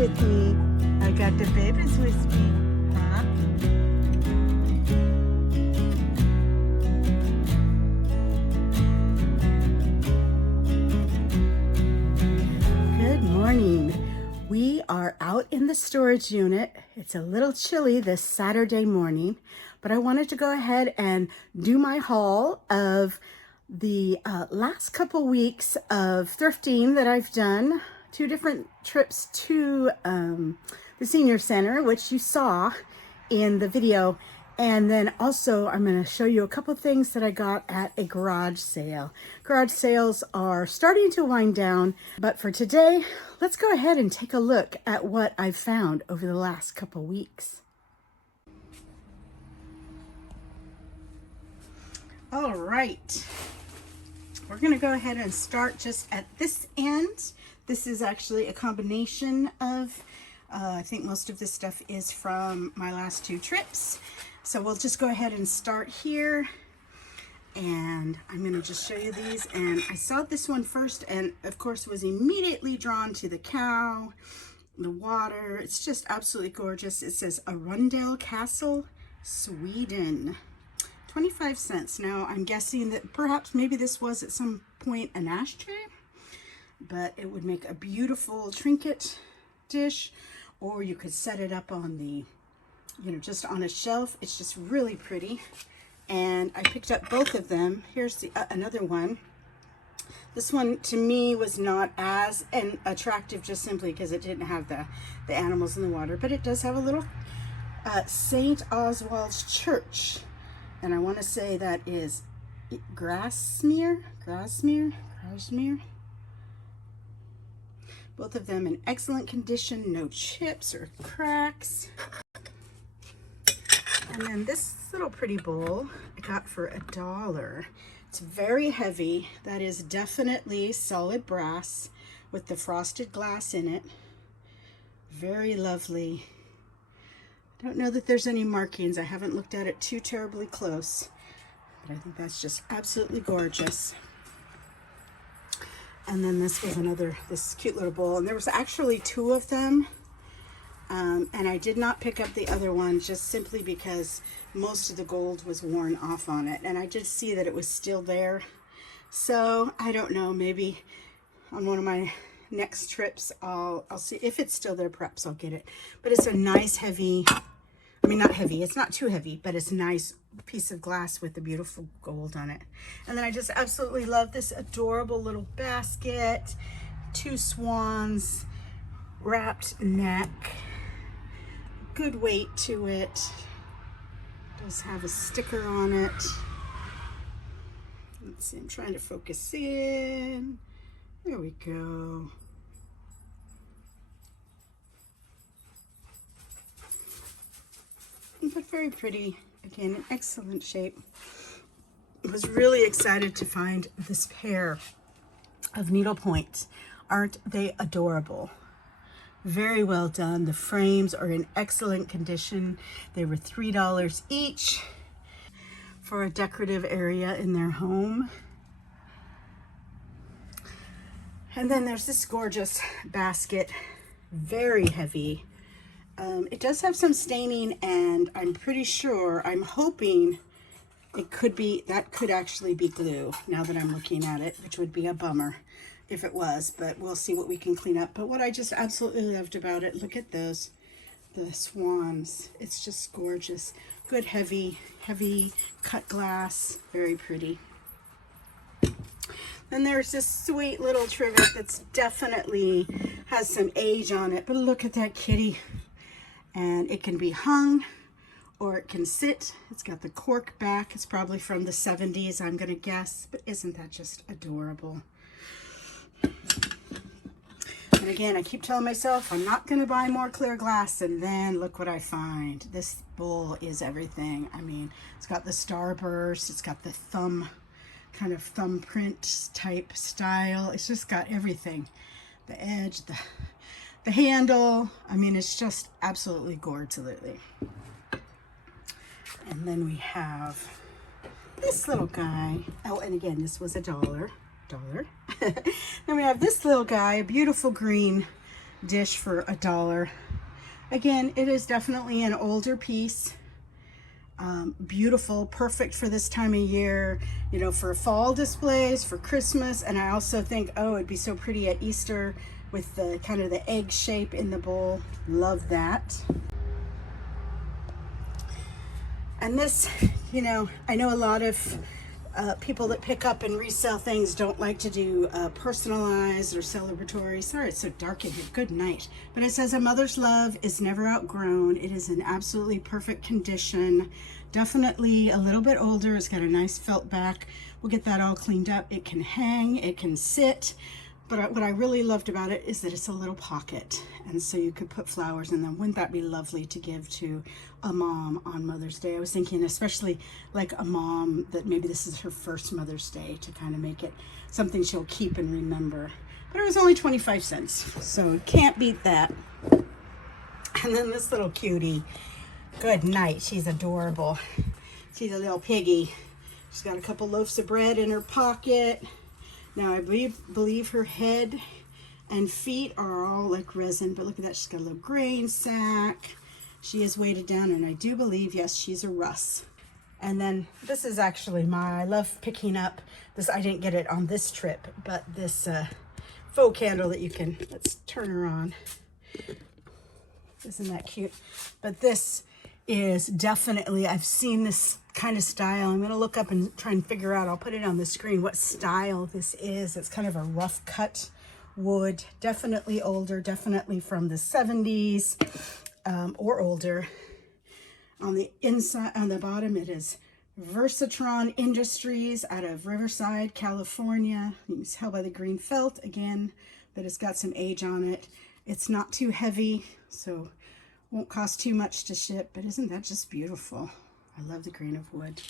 with me. I got the babies with me. Huh? Good morning. We are out in the storage unit. It's a little chilly this Saturday morning, but I wanted to go ahead and do my haul of the last couple weeks of thrifting that I've done. 2 different trips to the senior center, which you saw in the video. And then also I'm going to show you a couple things that I got at a garage sale. Garage sales are starting to wind down, but for today, let's go ahead and take a look at what I've found over the last couple weeks. All right, we're going to go ahead and start just at this end. This is actually a combination of, I think most of this stuff is from my last 2 trips. So we'll just go ahead and start here, and I'm going to just show you these. And I saw this one first and of course was immediately drawn to the cow, the water. It's just absolutely gorgeous. It says Arundel Castle, Sweden, 25 cents. Now I'm guessing that perhaps maybe this was at some point an ashtray, but it would make a beautiful trinket dish, or you could set it up on the, you know, just on a shelf. It's just really pretty. And I picked up both of them. Here's the another one. This one to me was not as attractive, just simply because it didn't have the animals in the water, but it does have a little St. Oswald's Church, and I want to say that is Grasmere. Both of them in excellent condition, no chips or cracks. And then this little pretty bowl I got for $1. It's very heavy. That is definitely solid brass with the frosted glass in it. Very lovely. I don't know that there's any markings. I haven't looked at it too terribly close, but I think that's just absolutely gorgeous. And then this was this cute little bowl, and there was actually 2 of them. And I did not pick up the other one just simply because most of the gold was worn off on it. And I did see that it was still there. So I don't know, maybe on one of my next trips, I'll see if it's still there. Perhaps I'll get it. But it's a nice heavy, I mean, not heavy, it's not too heavy, but it's a nice piece of glass with the beautiful gold on it. And then I just absolutely love this adorable little basket. 2 swans, wrapped neck. Good weight to it. Does have a sticker on it. Let's see, I'm trying to focus in. There we go. But very pretty. Again, in excellent shape. I was really excited to find this pair of needlepoint. Aren't they adorable? Very well done. The frames are in excellent condition. They were $3 each for a decorative area in their home. And then there's this gorgeous basket, very heavy. It does have some staining, and I'm pretty sure, I'm hoping it could be, that could actually be glue now that I'm looking at it, which would be a bummer if it was, but we'll see what we can clean up. But what I just absolutely loved about it, look at those, the swans. It's just gorgeous. Good heavy cut glass, very pretty. Then there's this sweet little trivet that's definitely has some age on it, but look at that kitty. And it can be hung or it can sit. It's got the cork back. It's probably from the 70s, I'm gonna guess, but isn't that just adorable? And again, I keep telling myself I'm not going to buy more clear glass, and then look what I find. This bowl is everything. I mean, it's got the starburst, it's got the kind of thumbprint type style. It's just got everything. The edge, the handle. I mean, it's just absolutely gorgeous. And then we have this little guy. Oh, and again, this was $1. Then we have this little guy, a beautiful green dish for $1. Again, it is definitely an older piece. Beautiful, perfect for this time of year, you know, for fall displays, for Christmas. And I also think, oh, it'd be so pretty at Easter with the kind of the egg shape in the bowl. Love that. And this, you know, I know a lot of people that pick up and resell things don't like to do personalized or celebratory. Sorry, it's so dark in here. Good night. But it says, a mother's love is never outgrown. It is in absolutely perfect condition. Definitely a little bit older. It's got a nice felt back. We'll get that all cleaned up. It can hang, it can sit. But what I really loved about it is that it's a little pocket. And so you could put flowers in them. Wouldn't that be lovely to give to a mom on Mother's Day? I was thinking especially like a mom that maybe this is her first Mother's Day, to kind of make it something she'll keep and remember. But it was only 25 cents, so can't beat that. And then this little cutie, good night, she's adorable. She's a little piggy. She's got a couple loaves of bread in her pocket. Now I believe her head and feet are all like resin, but look at that, she's got a little grain sack. She is weighted down, and I do believe, yes, she's a Russ. And then this is actually I love picking up this, I didn't get it on this trip, but this faux candle that you can, let's turn her on. Isn't that cute? But this is definitely, I've seen this kind of style. I'm gonna look up and try and figure out, I'll put it on the screen, what style this is. It's kind of a rough cut wood, definitely older, definitely from the 70s or older. On the inside, on the bottom, it is Versatron Industries out of Riverside, California. You can tell by the green felt again that it's got some age on it. It's not too heavy, so won't cost too much to ship, but isn't that just beautiful? I love the grain of wood.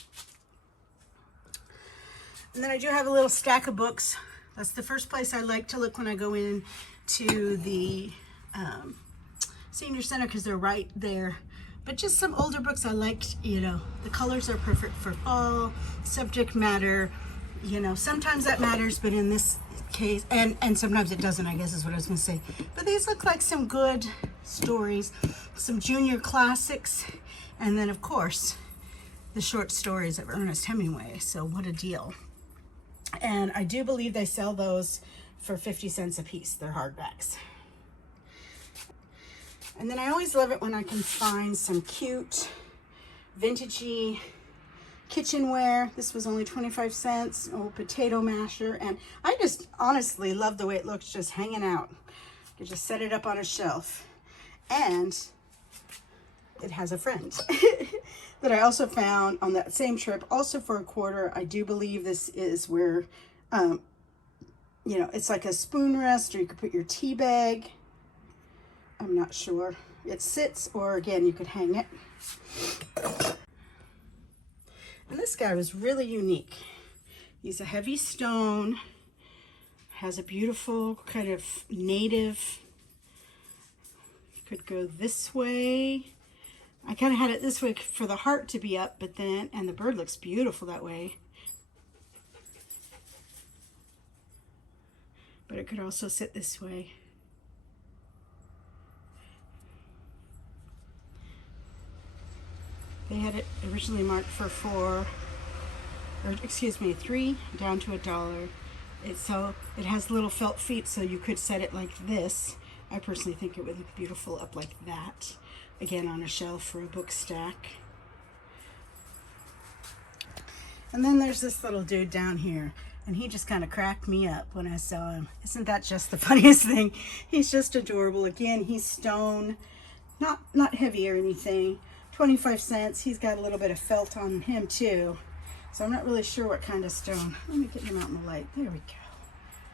And then I do have a little stack of books. That's the first place I like to look when I go in to the senior center, because they're right there. But just some older books I liked, you know, the colors are perfect for fall, subject matter, you know, sometimes that matters, but in this case, and sometimes it doesn't, I guess is what I was gonna say. But these look like some good stories, some junior classics, and then of course, the short stories of Ernest Hemingway. So what a deal. And I do believe they sell those for 50 cents a piece. They're hardbacks. And then I always love it when I can find some cute, vintagey kitchenware. This was only 25 cents, old potato masher. And I just honestly love the way it looks just hanging out. You just set it up on a shelf. And it has a friend that I also found on that same trip, also for $1. I do believe this is where, you know, it's like a spoon rest, or you could put your tea bag. I'm not sure. It sits, or again, you could hang it. And this guy was really unique. He's a heavy stone, has a beautiful kind of native, could go this way. I kind of had it this way for the heart to be up, but then, and the bird looks beautiful that way. But it could also sit this way. They had it originally marked for $3 down to $1. It has little felt feet, so you could set it like this. I personally think it would look beautiful up like that. Again, on a shelf for a book stack. And then there's this little dude down here, and he just kind of cracked me up when I saw him. Isn't that just the funniest thing? He's just adorable. Again, he's stone, not heavy or anything. 25 cents. He's got a little bit of felt on him too. So I'm not really sure what kind of stone. Let me get him out in the light. There we go.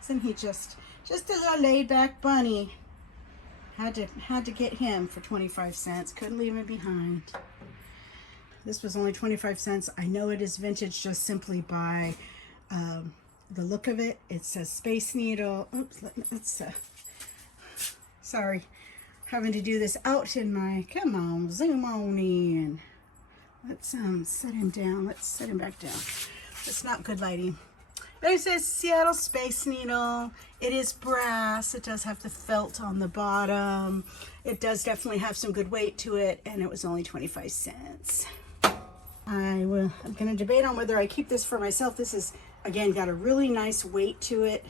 Isn't he just a little laid back bunny? Had to get him for 25 cents. Couldn't leave him behind. This was only 25 cents. I know it is vintage just simply by the look of it. It says Space Needle. Oops, let's sorry. Having to do this out in my, come on, zoom on in. Let's set him down. Let's set him back down. It's not good lighting. It says Seattle Space Needle. It is brass. It does have the felt on the bottom. It does definitely have some good weight to it, and it was only 25 cents. I'm going to debate on whether I keep this for myself. This is, again, got a really nice weight to it.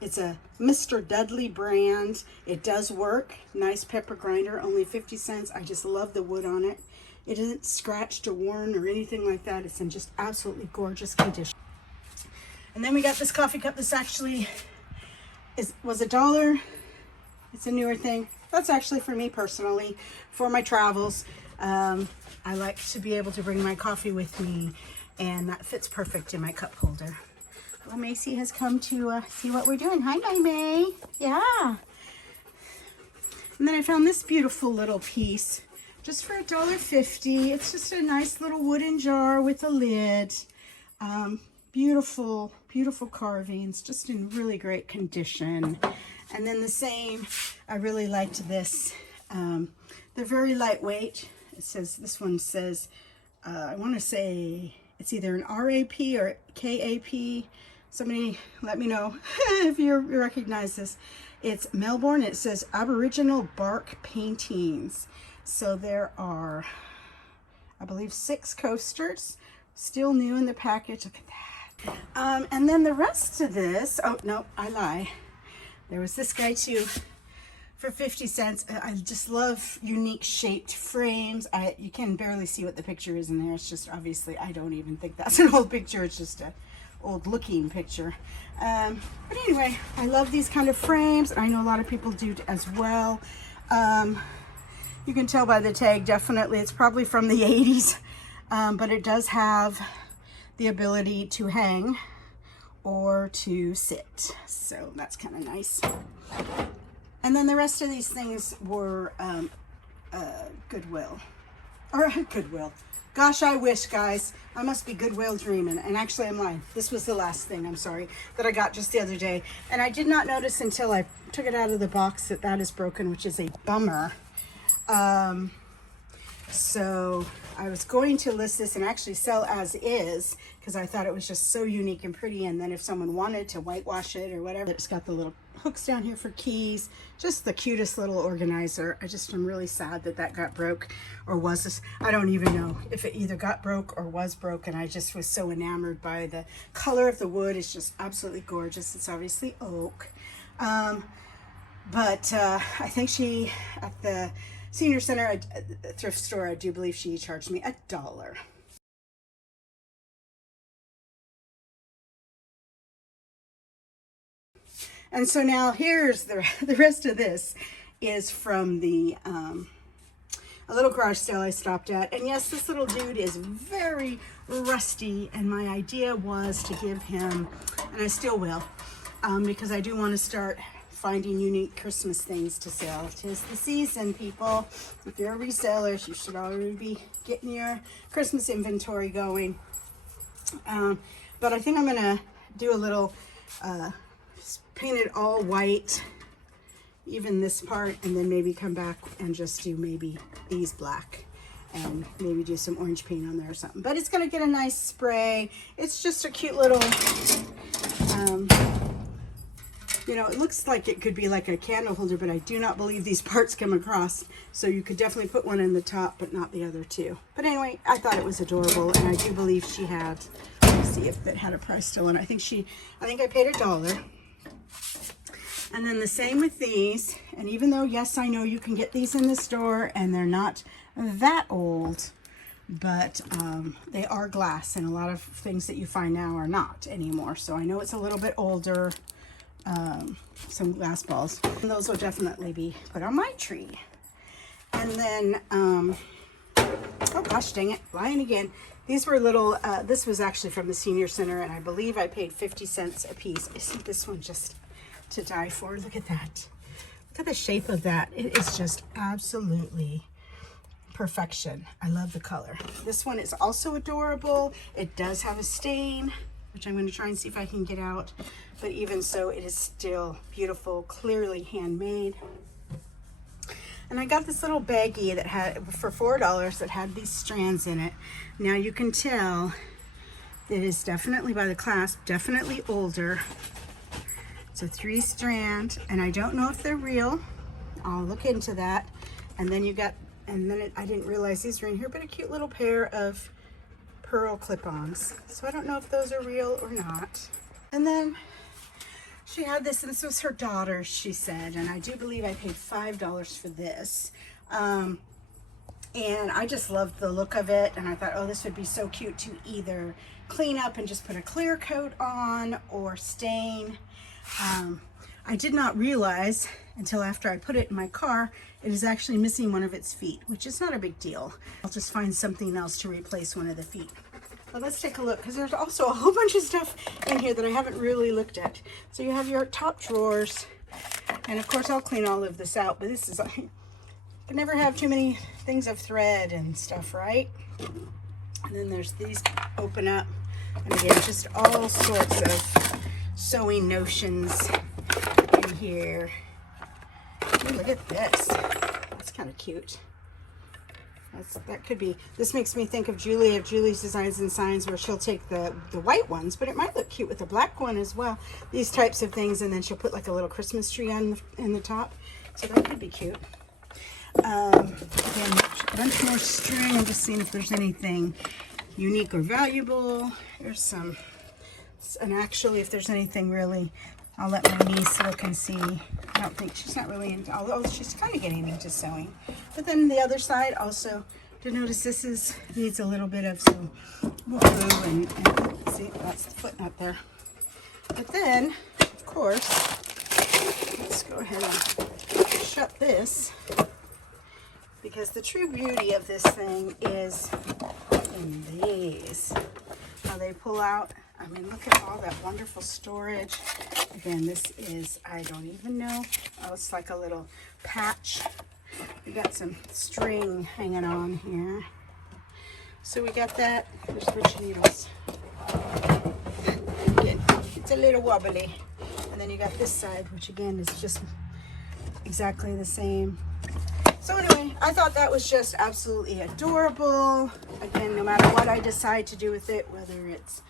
It's a Mr. Dudley brand. It does work. Nice pepper grinder, only 50 cents. I just love the wood on it. It isn't scratched or worn or anything like that. It's in just absolutely gorgeous condition. And then we got this coffee cup. This actually was $1. It's a newer thing. That's actually for me personally, for my travels. I like to be able to bring my coffee with me, and that fits perfect in my cup holder. Well, Macy has come to see what we're doing. Hi, my May. Yeah. And then I found this beautiful little piece just for $1.50. It's just a nice little wooden jar with a lid. Beautiful, beautiful carvings, just in really great condition. And then the same, I really liked this. They're very lightweight. It says, this one says, I want to say it's either an RAP or KAP. Somebody let me know if you recognize this. It's Melbourne. It says Aboriginal Bark Paintings. So there are, I believe, 6 coasters, still new in the package. Look at that. And then the rest of this, oh no, I lie. There was this guy too for 50 cents. I just love unique shaped frames. You can barely see what the picture is in there. It's just, obviously, I don't even think that's an old picture. It's just a old looking picture. But anyway, I love these kind of frames. I know a lot of people do as well. You can tell by the tag, definitely it's probably from the 80s, but it does have the ability to hang or to sit, so that's kind of nice. And then the rest of these things were Goodwill. Gosh, I wish, guys. I must be Goodwill dreaming. And actually, I'm lying. This was the last thing, I'm sorry, that I got just the other day. And I did not notice until I took it out of the box that that is broken, which is a bummer. So I was going to list this and actually sell as is, because I thought it was just so unique and pretty. And then if someone wanted to whitewash it or whatever, it's got the little hooks down here for keys, just the cutest little organizer. I'm really sad that that got broke, or was this, I don't even know if it either got broke or was broken. I just was so enamored by the color of the wood. It's just absolutely gorgeous. It's obviously oak. But I think she, at the senior center, a thrift store, I do believe she charged me $1. And so now here's the rest of this is from the a little garage sale I stopped at. And yes, this little dude is very rusty, and my idea was to give him, and I still will, because I do want to start finding unique Christmas things to sell. 'Tis the season, people. If you're a reseller, you should already be getting your Christmas inventory going. But I think I'm gonna do a little paint it all white, even this part, and then maybe come back and just do maybe these black and maybe do some orange paint on there or something. But it's gonna get a nice spray. It's just a cute little you know, it looks like it could be like a candle holder, but I do not believe these parts come across. So you could definitely put one in the top, but not the other two. But anyway, I thought it was adorable, and I do believe she had, let's see if it had a price still in it. I think I paid $1. And then the same with these. And even though, yes, I know you can get these in the store and they're not that old, but they are glass, and a lot of things that you find now are not anymore. So I know it's a little bit older. Some glass balls, and those will definitely be put on my tree. And then oh gosh dang it, lying again, these were little this was actually from the senior center, and I believe I paid 50 cents a piece. Isn't this one just to die for? Look at that, look at the shape of that. It is just absolutely perfection. I love the color. This one is also adorable. It does have a stain, which I'm going to try and see if I can get out. But even so, it is still beautiful, clearly handmade. And I got this little baggie that had, for $4, that had these strands in it. Now you can tell It is definitely by the clasp, definitely older. It's a 3-strand, and I don't know if they're real. I'll look into that. And then you got, I didn't realize these were in here, but a cute little pair of pearl clip-ons. So I don't know if those are real or not. And then she had this, and this was her daughter's, she said, and I do believe I paid $5 for this. And I just loved the look of it, and I thought, oh, this would be so cute to either clean up and just put a clear coat on or stain. I did not realize until after I put it in my car, it is actually missing one of its feet, which is not a big deal. I'll just find something else to replace one of the feet. But let's take a look, because there's also a whole bunch of stuff in here that I haven't really looked at. So you have your top drawers, and of course I'll clean all of this out, but this is, you can never have too many things of thread and stuff, right? And then there's these open up, and again, just all sorts of sewing notions in here. Ooh, look at this. That's kind of cute. That could be, this makes me think of Julie, of Julie's Designs and Signs, where she'll take the white ones, but it might look cute with the black one as well. These types of things, and then she'll put like a little Christmas tree on in the top. So that could be cute. Again, a bunch more string. I'm just seeing if there's anything unique or valuable. There's some, and actually if there's anything really, I'll let my niece look and see. I don't think, she's not really into, although she's kind of getting into sewing. But then the other side also, to notice this needs a little bit of some more glue and see, that's the foot nut there. But then, of course, let's go ahead and shut this, because the true beauty of this thing is in these. How they pull out. I mean, look at all that wonderful storage. Again, this is, I don't even know. Oh, it's like a little patch. We got some string hanging on here. So we got that. There's rich needles. Again, it's a little wobbly. And then you got this side, which again is just exactly the same. So anyway, I thought that was just absolutely adorable. Again, no matter what I decide to do with it, whether it's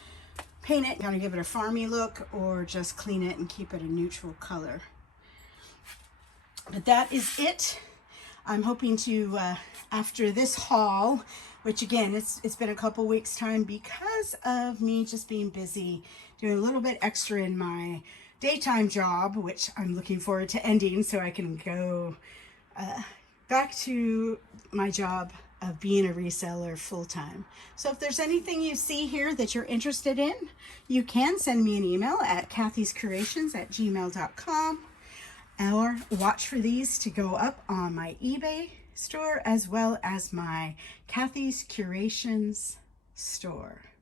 paint it, kind of give it a farmy look, or just clean it and keep it a neutral color. But that is it. I'm hoping to, after this haul, which again, it's been a couple weeks time because of me just being busy, doing a little bit extra in my daytime job, which I'm looking forward to ending so I can go back to my job of being a reseller full-time. So if there's anything you see here that you're interested in, you can send me an email at kathyscurations@gmail.com, or watch for these to go up on my eBay store as well as my Kathy's Curations store.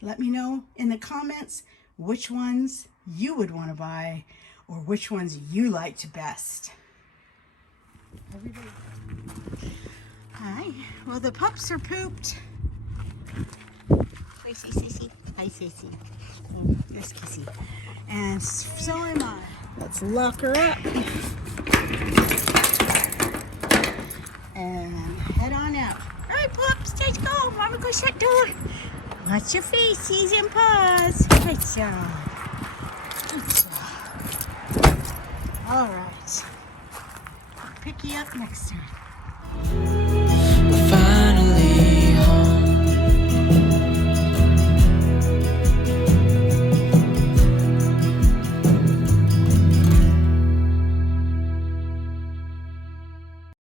Let me know in the comments which ones you would want to buy or which ones you liked best. Everybody. Hi. Well, the pups are pooped. Hi, Sissy. Hi, Sissy. Oh, there's Kissy. And so am I. Let's lock her up. And head on out. All right, pups, let's go. Mama, go shut the door. Watch your faces and paws. Good job. Good job. All right. I'll pick you up next time.